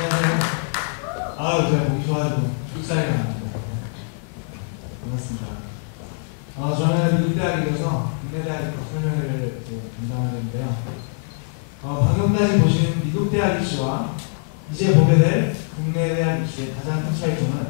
안녕하세요. 제가 보기 좋아가지고 입사를 합니다. 반갑습니다. 저는 미국 대학에서 국내대학 설명회를 담당하는데요. 방금까지 보신 미국 대학 입시와 이제 보게 될 국내 대학 입시의 가장 큰 차이점은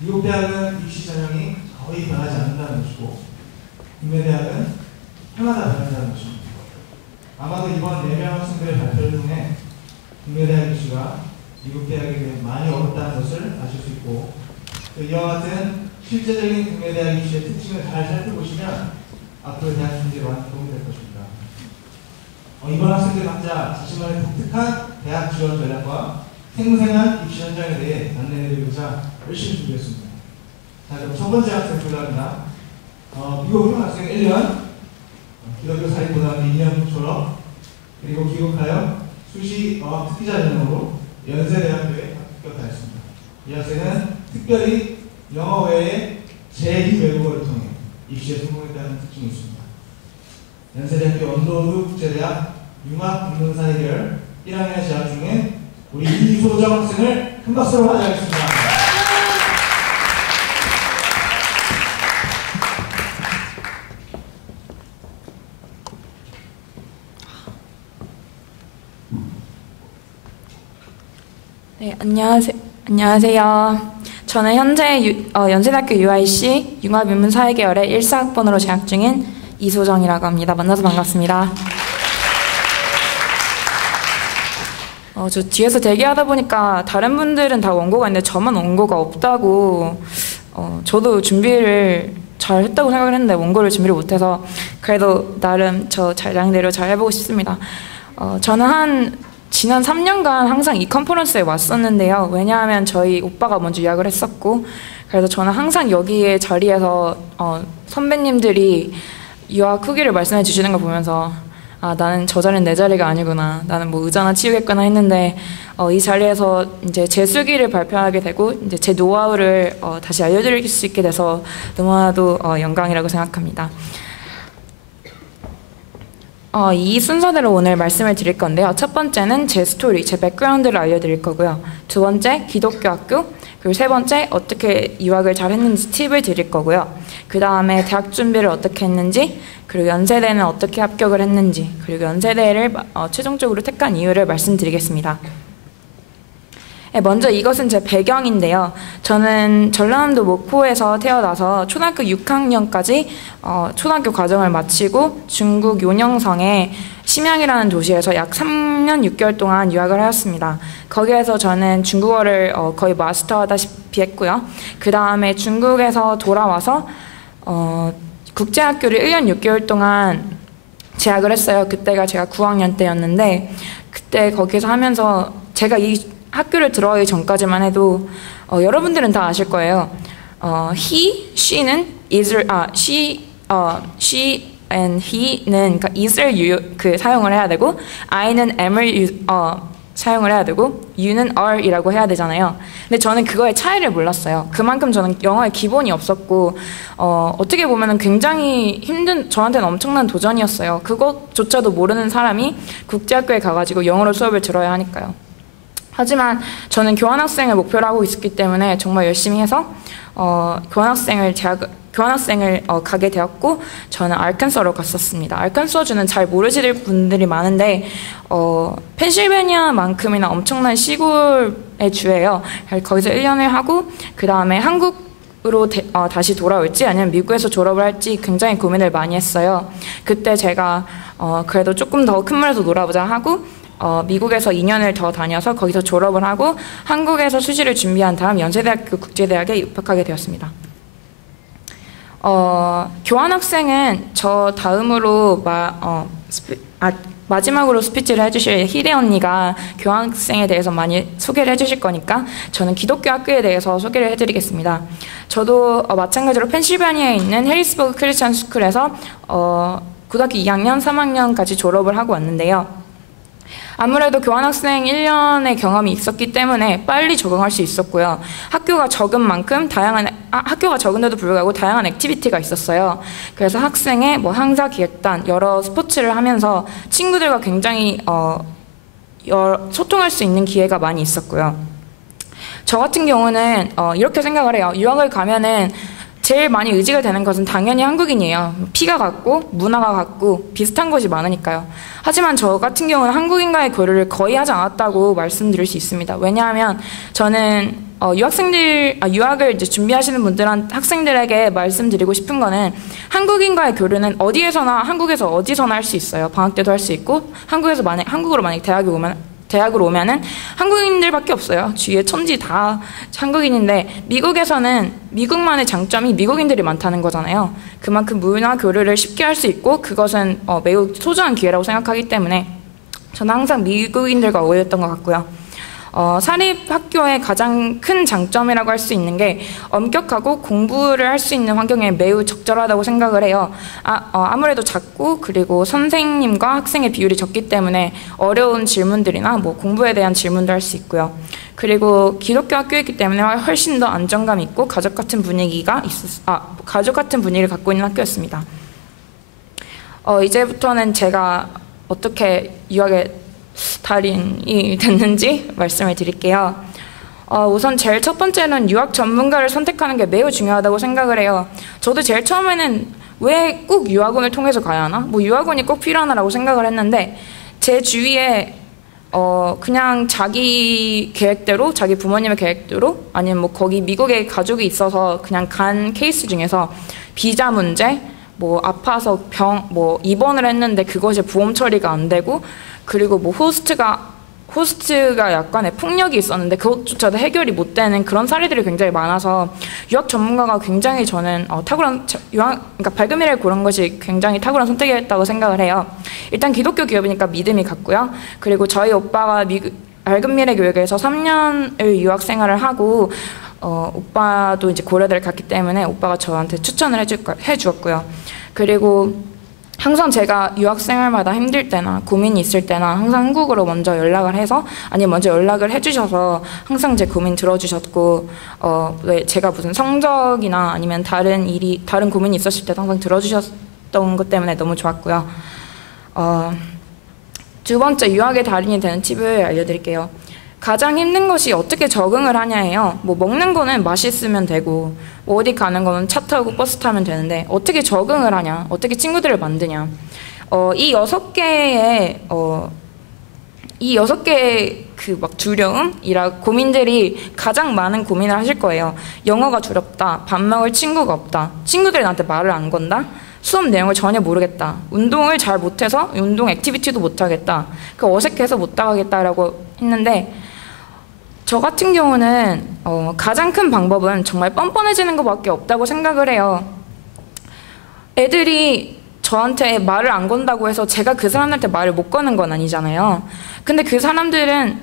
미국 대학은 입시 전형이 거의 변하지 않는다는 것이고 국내 대학은 해마다 변한다는 것입니다. 아마도 이번 4명 학생들의 발표를 통해 국내 대학 입시가 미국 대학에 비해 많이 어렵다는 것을 아실 수 있고 이와 같은 실제적인 국내 대학 입시의 특징을 잘 살펴보시면 앞으로 대학 준비에 많은 도움이 될 것입니다. 이번 학생들 각자 자신만의 독특한 대학 지원 전략과 생생한 입시 현장에 대해 안내해드리고자 열심히 준비했습니다. 자, 그럼 첫 번째 학생 졸업입니다. 미국 학생 1년, 기독교 사립고등학교 2년 졸업, 그리고 귀국하여 수시 어학 특기자 전형으로 연세대학교에 합격하였습니다. 이 학생은 특별히 영어 외에 제2 외국어를 통해 입시에 성공했다는 특징이 있습니다. 연세대학교 언더우드 국제대학 융합국문사회계열 1학년 재학 중인 우리 이소정 학생을 큰 박수로 맞이하겠습니다. 네, 안녕하세요. 저는 현재 연세대학교 UIC 융합인문사회계열의 14학번으로 재학 중인 이소정이라고 합니다. 만나서 반갑습니다. 저 뒤에서 대기하다 보니까 다른 분들은 다 원고가 있는데 저만 원고가 없다고 저도 준비를 잘 했다고 생각을 했는데 원고를 준비를 못해서 그래도 나름 저 잘량대로 잘 해보고 싶습니다. 저는 지난 3년간 항상 이 컨퍼런스에 왔었는데요. 왜냐하면 저희 오빠가 먼저 예약을 했었고 그래서 저는 항상 여기에 자리에서 선배님들이 유학 후기를 말씀해 주시는 걸 보면서 나는 저 자리는 내 자리가 아니구나. 나는 뭐 의자나 치우겠구나 했는데 이 자리에서 이제 제 수기를 발표하게 되고 이제 제 노하우를 다시 알려드릴 수 있게 돼서 너무나도 영광이라고 생각합니다. 이 순서대로 오늘 말씀을 드릴 건데요. 첫 번째는 제 스토리, 제 백그라운드를 알려드릴 거고요. 두 번째, 기독교 학교, 그리고 세 번째, 어떻게 유학을 잘 했는지 팁을 드릴 거고요. 그 다음에 대학 준비를 어떻게 했는지, 그리고 연세대는 어떻게 합격을 했는지, 그리고 연세대를 최종적으로 택한 이유를 말씀드리겠습니다. 먼저 이것은 제 배경인데요. 저는 전라남도 목포에서 태어나서 초등학교 6학년까지 초등학교 과정을 마치고 중국 요녕성의 심양이라는 도시에서 약 3년 6개월 동안 유학을 하였습니다. 거기에서 저는 중국어를 거의 마스터하다시피 했고요. 그 다음에 중국에서 돌아와서 국제학교를 1년 6개월 동안 재학을 했어요. 그때가 제가 9학년 때였는데 그때 거기서 하면서 제가 이 학교를 들어가기 전까지만 해도 여러분들은 다 아실 거예요. he, she는 she and he는 그러니까 is를 사용을 해야 되고 I는 am을 사용을 해야 되고 you는 are이라고 해야 되잖아요. 근데 저는 그거의 차이를 몰랐어요. 그만큼 저는 영어에 기본이 없었고 어떻게 보면 굉장히 힘든 저한테는 엄청난 도전이었어요. 그것조차도 모르는 사람이 국제학교에 가가지고 영어로 수업을 들어야 하니까요. 하지만 저는 교환학생을 목표로 하고 있었기 때문에 정말 열심히 해서 교환학생을 가게 되었고 저는 알칸소로 갔었습니다. 알칸소주는 잘 모르실 분들이 많은데 펜실베니아만큼이나 엄청난 시골의 주예요. 거기서 1년을 하고 그 다음에 한국으로 다시 돌아올지 아니면 미국에서 졸업을 할지 굉장히 고민을 많이 했어요. 그때 제가 그래도 조금 더 큰 물에서 놀아보자 하고 미국에서 2년을 더 다녀서 거기서 졸업을 하고 한국에서 수시를 준비한 다음 연세대학교 국제대학에 입학하게 되었습니다. 교환학생은 저 다음으로 마지막으로 스피치를 해주실 희대 언니가 교환학생에 대해서 많이 소개를 해주실 거니까 저는 기독교 학교에 대해서 소개를 해드리겠습니다. 저도 마찬가지로 펜실베니아에 있는 해리스버그 크리스천 스쿨에서 고등학교 2학년, 3학년까지 졸업을 하고 왔는데요. 아무래도 교환학생 1년의 경험이 있었기 때문에 빨리 적응할 수 있었고요. 학교가 적은 만큼 학교가 적은데도 불구하고 다양한 액티비티가 있었어요. 그래서 학생의 행사기획단, 여러 스포츠를 하면서 친구들과 굉장히 소통할 수 있는 기회가 많이 있었고요. 저 같은 경우는 이렇게 생각을 해요. 유학을 가면은 제일 많이 의지가 되는 것은 당연히 한국인이에요. 피가 같고 문화가 같고 비슷한 것이 많으니까요. 하지만 저 같은 경우는 한국인과의 교류를 거의 하지 않았다고 말씀드릴 수 있습니다. 왜냐하면 저는 유학을 이제 준비하시는 학생들에게 말씀드리고 싶은 거는 한국인과의 교류는 한국에서 어디서나 할 수 있어요. 방학 때도 할 수 있고 한국으로 만약 대학으로 오면은 한국인들밖에 없어요. 주위에 천지 다 한국인인데 미국에서는 미국만의 장점이 미국인들이 많다는 거잖아요. 그만큼 문화 교류를 쉽게 할 수 있고 그것은 매우 소중한 기회라고 생각하기 때문에 저는 항상 미국인들과 어울렸던 것 같고요. 사립학교의 가장 큰 장점이라고 할 수 있는 게 엄격하고 공부를 할 수 있는 환경에 매우 적절하다고 생각을 해요. 아무래도 작고 그리고 선생님과 학생의 비율이 적기 때문에 어려운 질문들이나 뭐 공부에 대한 질문도 할 수 있고요. 그리고 기독교 학교이기 때문에 훨씬 더 안정감 있고 가족 같은 분위기를 갖고 있는 학교였습니다. 이제부터는 제가 어떻게 유학에 달인이 됐는지 말씀을 드릴게요. 우선 제일 첫 번째는 유학 전문가를 선택하는 게 매우 중요하다고 생각을 해요. 저도 제일 처음에는 왜 꼭 유학원을 통해서 가야 하나? 뭐 유학원이 꼭 필요하나라고 생각을 했는데 제 주위에 그냥 자기 계획대로, 자기 부모님의 계획대로 아니면 뭐 거기 미국에 가족이 있어서 그냥 간 케이스 중에서 비자 문제, 뭐 아파서 입원을 했는데 그것이 보험 처리가 안 되고 그리고 뭐 호스트가 약간의 폭력이 있었는데 그것조차도 해결이 못 되는 그런 사례들이 굉장히 많아서 유학 전문가가 굉장히 저는 그러니까 밝은 고른 것이 굉장히 탁월한 선택이었다고 생각을 해요. 일단 기독교 기업이니까 믿음이 갔고요. 그리고 저희 오빠가 밝은 미래 교육에서 3년을 유학 생활을 하고 오빠도 이제 고려대를 갔기 때문에 오빠가 저한테 추천을 해주었고요. 그리고 항상 제가 유학생활마다 힘들 때나 고민이 있을 때나 항상 한국으로 먼저 연락을 해서 아니면 먼저 연락을 해주셔서 항상 제 고민 들어주셨고 왜 제가 무슨 성적이나 아니면 다른 고민이 있었을 때도 항상 들어주셨던 것 때문에 너무 좋았고요. 두 번째 유학의 달인이 되는 팁을 알려드릴게요. 가장 힘든 것이 어떻게 적응을 하냐예요. 뭐 먹는 거는 맛있으면 되고 뭐 어디 가는 거는 차 타고 버스 타면 되는데 어떻게 적응을 하냐, 어떻게 친구들을 만드냐. 이 6개의 그 막 고민들이 가장 많은 고민을 하실 거예요. 영어가 두렵다, 밥 먹을 친구가 없다, 친구들이 나한테 말을 안 건다, 수업 내용을 전혀 모르겠다, 운동을 잘 못해서 운동 액티비티도 못하겠다, 어색해서 못 나가겠다라고 했는데 저 같은 경우는 가장 큰 방법은 정말 뻔뻔해지는 것밖에 없다고 생각을 해요. 애들이 저한테 말을 안 건다고 해서 제가 그 사람한테 말을 못 거는 건 아니잖아요. 근데 그 사람들이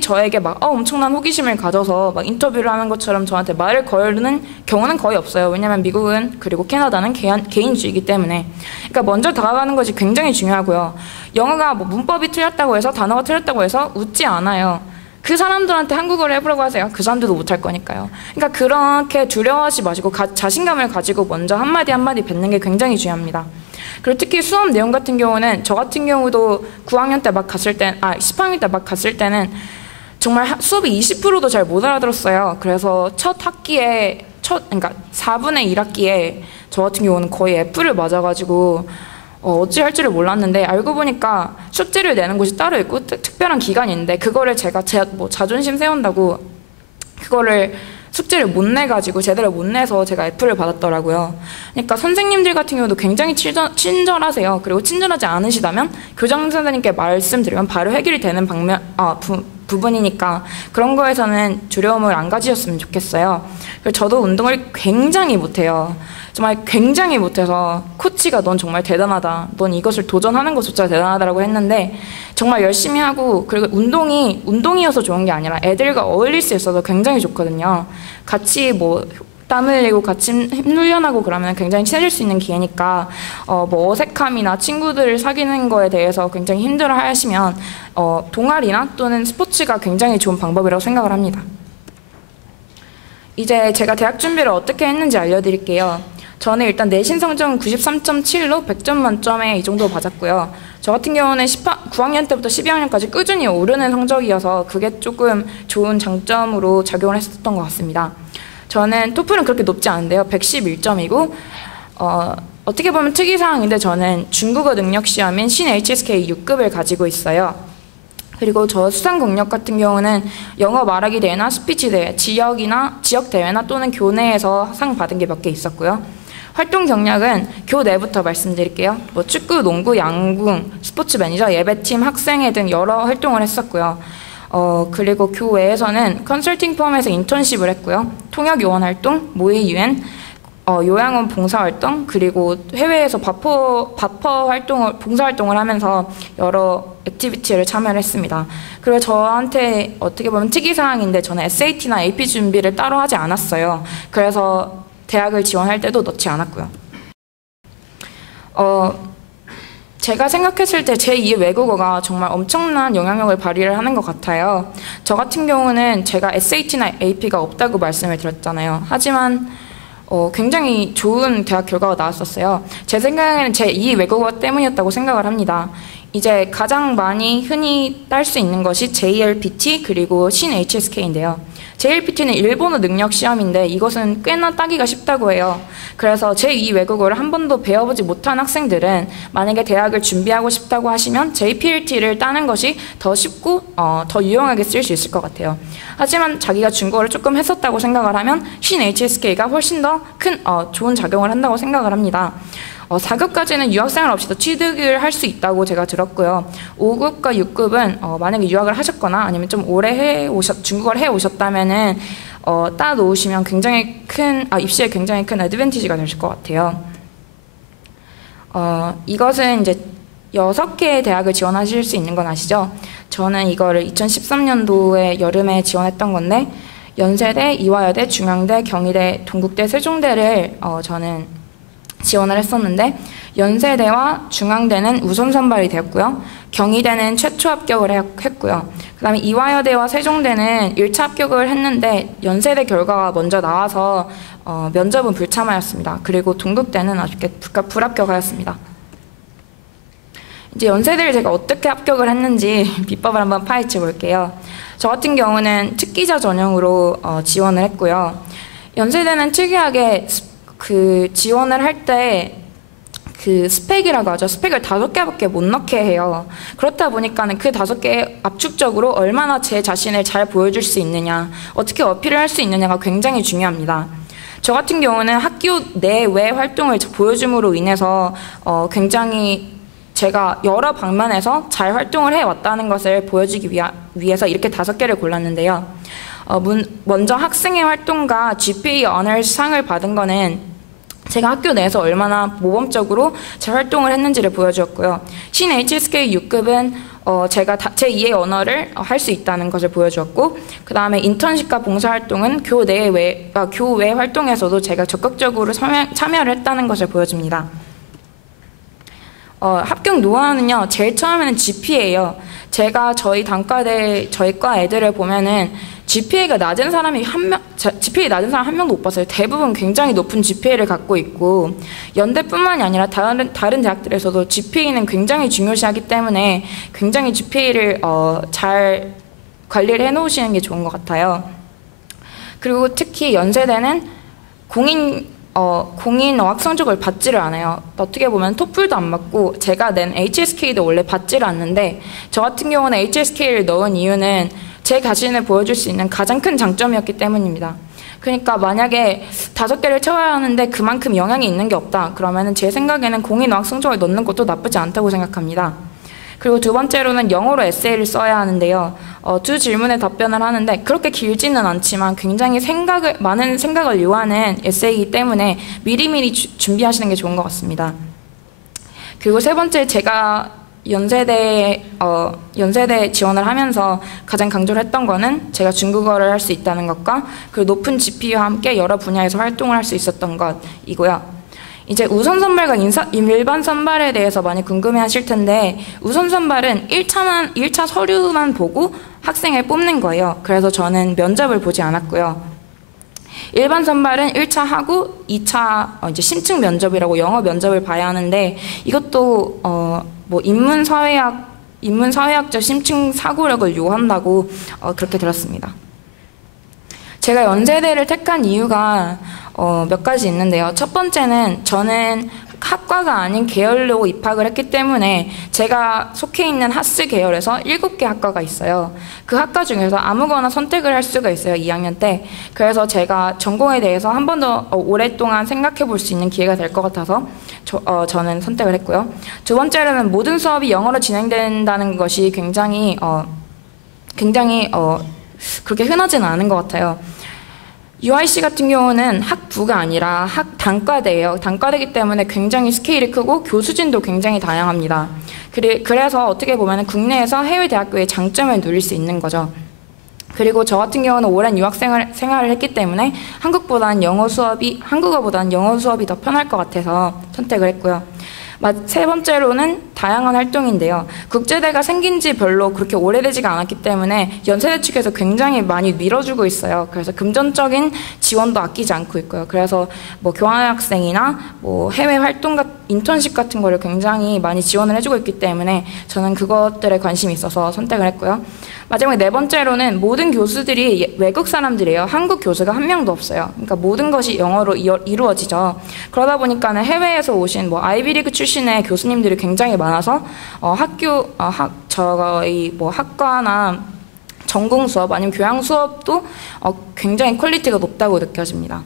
저에게 막 엄청난 호기심을 가져서 막 인터뷰를 하는 것처럼 저한테 말을 거는 경우는 거의 없어요. 왜냐면 미국은 그리고 캐나다는 개인주의이기 때문에. 그러니까 먼저 다가가는 것이 굉장히 중요하고요. 영어가 뭐 문법이 틀렸다고 해서 단어가 틀렸다고 해서 웃지 않아요. 그 사람들한테 한국어를 해보라고 하세요. 그 사람들도 못할 거니까요. 그러니까 그렇게 두려워하지 마시고 자신감을 가지고 먼저 한마디 뱉는 게 굉장히 중요합니다. 그리고 특히 수업 내용 같은 경우는 저 같은 경우도 9학년 때 막 갔을 때, 10학년 때 막 갔을 때는 정말 수업이 20%도 잘 못 알아들었어요. 그래서 그러니까 4분의 1학기에 저 같은 경우는 거의 F를 맞아가지고 어찌할 줄을 몰랐는데 알고 보니까 숙제를 내는 곳이 따로 있고 특별한 기간이 있는데 그거를 제가 자존심 세운다고 그거를 숙제를 못 내가지고 제대로 못 내서 제가 F를 받았더라고요. 그러니까 선생님들 같은 경우도 굉장히 친절하세요. 그리고 친절하지 않으시다면 교장 선생님께 말씀드리면 바로 해결이 되는 부분이니까 그런 거에서는 두려움을 안 가지셨으면 좋겠어요. 그리고 저도 운동을 굉장히 못해요. 정말 굉장히 못해서 코치가 넌 정말 대단하다, 넌 이것을 도전하는 것조차 대단하다라고 했는데 정말 열심히 하고 그리고 운동이어서 좋은 게 아니라 애들과 어울릴 수 있어서 굉장히 좋거든요. 같이 뭐 땀 흘리고 같이 힘 훈련하고 그러면 굉장히 친해질 수 있는 기회니까 뭐 어색함이나 친구들을 사귀는 거에 대해서 굉장히 힘들어 하시면 동아리나 또는 스포츠가 굉장히 좋은 방법이라고 생각을 합니다. 이제 제가 대학 준비를 어떻게 했는지 알려드릴게요. 저는 일단 내신 성적은 93.7로 100점 만점에 이 정도 받았고요. 저 같은 경우는 9학년 때부터 12학년까지 꾸준히 오르는 성적이어서 그게 조금 좋은 장점으로 작용을 했었던 것 같습니다. 저는 토플은 그렇게 높지 않은데요. 111점이고 어떻게 보면 특이사항인데 저는 중국어 능력 시험인 신 HSK 6급을 가지고 있어요. 그리고 저 수상 경력 같은 경우는 영어 말하기 대회나 스피치 대회, 지역 대회나 또는 교내에서 상 받은 게 몇 개 있었고요. 활동 경력은 교내부터 말씀드릴게요. 뭐 축구, 농구, 양궁, 스포츠 매니저, 예배팀, 학생회 등 여러 활동을 했었고요. 그리고 교외에서는 컨설팅 펌에서 인턴십을 했고요. 통역 요원 활동, 모의 유엔, 요양원 봉사활동, 그리고 해외에서 봉사활동을 하면서 여러 액티비티를 참여를 했습니다. 그리고 저한테 어떻게 보면 특이사항인데 저는 SAT나 AP 준비를 따로 하지 않았어요. 그래서 대학을 지원할 때도 넣지 않았고요. 제가 생각했을 때 제2의 외국어가 정말 엄청난 영향력을 발휘를 하는 것 같아요. 저 같은 경우는 제가 SAT나 AP가 없다고 말씀을 드렸잖아요. 하지만 굉장히 좋은 대학 결과가 나왔었어요. 제 생각에는 제2 외국어 때문이었다고 생각을 합니다. 이제 가장 많이 흔히 딸 수 있는 것이 JLPT 그리고 신 HSK인데요. JLPT는 일본어 능력 시험인데 이것은 꽤나 따기가 쉽다고 해요. 그래서 제2 외국어를 한 번도 배워보지 못한 학생들은 만약에 대학을 준비하고 싶다고 하시면 JPLT를 따는 것이 더 쉽고 더 유용하게 쓸 수 있을 것 같아요. 하지만 자기가 중국어를 조금 했었다고 생각을 하면 신 HSK가 훨씬 더 큰 좋은 작용을 한다고 생각을 합니다. 4급까지는 유학생활 없이도 취득을 할 수 있다고 제가 들었고요. 5급과 6급은 만약에 유학을 하셨거나 아니면 좀 오래 중국어를 해오셨다면은 따 놓으시면 굉장히 입시에 굉장히 큰 어드밴티지가 되실 것 같아요. 이것은 이제 6개의 대학을 지원하실 수 있는 건 아시죠? 저는 이거를 2013년도에 여름에 지원했던 건데 연세대, 이화여대, 중앙대, 경희대, 동국대, 세종대를 저는 지원을 했었는데 연세대와 중앙대는 우선 선발이 되었고요. 경희대는 최초 합격을 했고요. 그 다음에 이화여대와 세종대는 1차 합격을 했는데 연세대 결과가 먼저 나와서 면접은 불참하였습니다. 그리고 동국대는 아쉽게 불합격하였습니다. 이제 연세대를 제가 어떻게 합격을 했는지 비법을 한번 파헤쳐 볼게요. 저 같은 경우는 특기자 전형으로 지원을 했고요. 연세대는 특이하게 그 지원을 할 때 그 스펙이라고 하죠. 스펙을 5개밖에 못 넣게 해요. 그렇다 보니까는 그 5개 압축적으로 얼마나 제 자신을 잘 보여줄 수 있느냐, 어떻게 어필을 할 수 있느냐가 굉장히 중요합니다. 저 같은 경우는 학교 내외 활동을 보여줌으로 인해서 굉장히 제가 여러 방면에서 잘 활동을 해왔다는 것을 보여주기 위해서 이렇게 5개를 골랐는데요. 먼저 학생의 활동가 GPA Honors 상을 받은 거는 제가 학교 내에서 얼마나 모범적으로 제 활동을 했는지를 보여주었고요. 신 HSK 6급은 제가 제2의 언어를 할 수 있다는 것을 보여주었고, 그 다음에 인턴십과 봉사활동은 교외 활동에서도 제가 적극적으로 참여를 했다는 것을 보여줍니다. 합격 노하우는요, 제일 처음에는 GPA예요. 제가 저희 단과대, 저희 과 애들을 보면은 GPA가 낮은 사람이 GPA 낮은 사람 한 명도 못 봤어요. 대부분 굉장히 높은 GPA를 갖고 있고, 연대뿐만이 아니라 다른 대학들에서도 GPA는 굉장히 중요시하기 때문에 굉장히 GPA를 잘 관리를 해놓으시는 게 좋은 것 같아요. 그리고 특히 연세대는 공인 어학 성적을 받지를 않아요. 어떻게 보면 토플도 안 받고 제가 낸 HSK도 원래 받지를 않는데 저 같은 경우는 HSK를 넣은 이유는 제 자신을 보여줄 수 있는 가장 큰 장점이었기 때문입니다. 그러니까 만약에 5개를 채워야 하는데 그만큼 영향이 있는 게 없다. 그러면은 제 생각에는 공인 어학 성적을 넣는 것도 나쁘지 않다고 생각합니다. 그리고 두 번째로는 영어로 에세이를 써야 하는데요. 두 질문에 답변을 하는데 그렇게 길지는 않지만 굉장히 많은 생각을 요하는 에세이이기 때문에 미리미리 준비하시는 게 좋은 것 같습니다. 그리고 세 번째, 제가 연세대 지원을 하면서 가장 강조를 했던 거는 제가 중국어를 할 수 있다는 것과 그리고 높은 GPA와 함께 여러 분야에서 활동을 할 수 있었던 것이고요. 이제 우선 선발과 일반 선발에 대해서 많이 궁금해 하실 텐데 우선 선발은 1차 서류만 보고 학생을 뽑는 거예요. 그래서 저는 면접을 보지 않았고요. 일반 선발은 1차 하고 2차 이제 심층 면접이라고 영어 면접을 봐야 하는데 이것도 뭐 인문사회학적 심층 사고력을 요한다고 그렇게 들었습니다. 제가 연세대를 택한 이유가 몇 가지 있는데요. 첫 번째는 저는 학과가 아닌 계열로 입학을 했기 때문에 제가 속해 있는 하스 계열에서 7개 학과가 있어요. 그 학과 중에서 아무거나 선택을 할 수가 있어요. 2학년 때. 그래서 제가 전공에 대해서 한 번 더 오랫동안 생각해 볼 수 있는 기회가 될 것 같아서 저는 선택을 했고요. 두 번째로는 모든 수업이 영어로 진행된다는 것이 굉장히 그렇게 흔하지는 않은 것 같아요. UIC 같은 경우는 학부가 아니라 단과대예요. 단과대이기 때문에 굉장히 스케일이 크고 교수진도 굉장히 다양합니다. 그래서 어떻게 보면 국내에서 해외 대학교의 장점을 누릴 수 있는 거죠. 그리고 저 같은 경우는 오랜 유학 생활을 했기 때문에 한국어보다는 영어 수업이 더 편할 것 같아서 선택을 했고요. 세 번째로는 다양한 활동인데요. 국제대가 생긴 지 별로 그렇게 오래되지가 않았기 때문에 연세대 측에서 굉장히 많이 밀어주고 있어요. 그래서 금전적인 지원도 아끼지 않고 있고요. 그래서 뭐 교환학생이나 뭐 해외 활동 인턴십 같은 거를 굉장히 많이 지원을 해주고 있기 때문에 저는 그것들에 관심이 있어서 선택을 했고요. 마지막에 네 번째로는 모든 교수들이 외국 사람들이에요. 한국 교수가 한 명도 없어요. 그러니까 모든 것이 영어로 이루어지죠. 그러다 보니까는 해외에서 오신 뭐 아이비리그 출신의 교수님들이 굉장히 많아서 저희 뭐 학과나 전공 수업 아니면 교양 수업도 굉장히 퀄리티가 높다고 느껴집니다.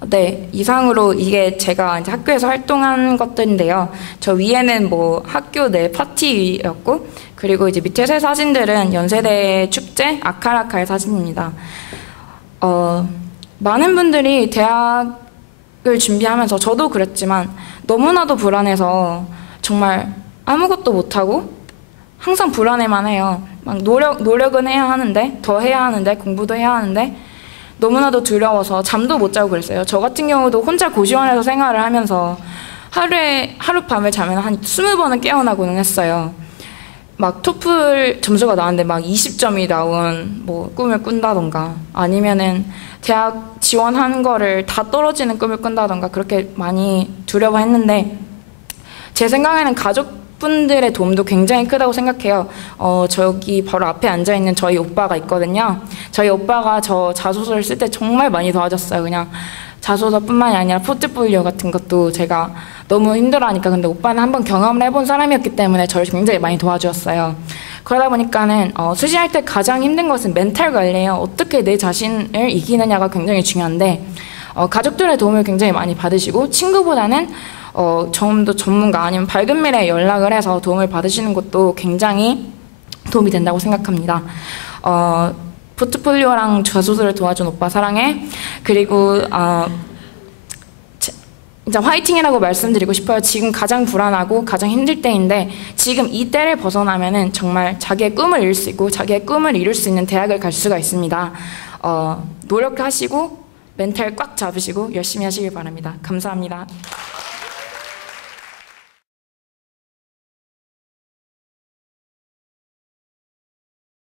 네, 이상으로 이게 제가 이제 학교에서 활동한 것들인데요. 저 위에는 뭐 학교 내 파티였고, 그리고 이제 밑에 세 사진들은 연세대 축제 아칼아칼 사진입니다. 많은 분들이 대학을 준비하면서 저도 그랬지만 너무나도 불안해서 정말 아무것도 못하고 항상 불안해만 해요. 막 노력은 해야 하는데, 더 해야 하는데, 공부도 해야 하는데 너무나도 두려워서 잠도 못 자고 그랬어요. 저 같은 경우도 혼자 고시원에서 생활을 하면서 하룻밤을 자면 한 20번은 깨어나고는 했어요. 막 토플 점수가 나왔는데 막 20점이 나온 뭐 꿈을 꾼다던가 아니면은 대학 지원하는 거를 다 떨어지는 꿈을 꾼다던가 그렇게 많이 두려워했는데 제 생각에는 가족분들의 도움도 굉장히 크다고 생각해요. 저기 바로 앞에 앉아있는 저희 오빠가 있거든요. 저희 오빠가 저 자소서를 쓸 때 정말 많이 도와줬어요. 그냥 자소서뿐만이 아니라 포트폴리오 같은 것도 제가 너무 힘들어하니까 근데 오빠는 한번 경험을 해본 사람이었기 때문에 저를 굉장히 많이 도와주었어요. 그러다 보니까는 수시할 때 가장 힘든 것은 멘탈 관리예요. 어떻게 내 자신을 이기느냐가 굉장히 중요한데 가족들의 도움을 굉장히 많이 받으시고 친구보다는 좀 더 전문가 아니면 밝은 미래에 연락을 해서 도움을 받으시는 것도 굉장히 도움이 된다고 생각합니다. 포트폴리오랑 자소서를 도와준 오빠 사랑해. 그리고 진짜 화이팅이라고 말씀드리고 싶어요. 지금 가장 불안하고 가장 힘들 때인데 지금 이 때를 벗어나면은 정말 자기의 꿈을 이룰 수 있고 자기의 꿈을 이룰 수 있는 대학을 갈 수가 있습니다. 노력하시고 멘탈 꽉 잡으시고 열심히 하시길 바랍니다. 감사합니다.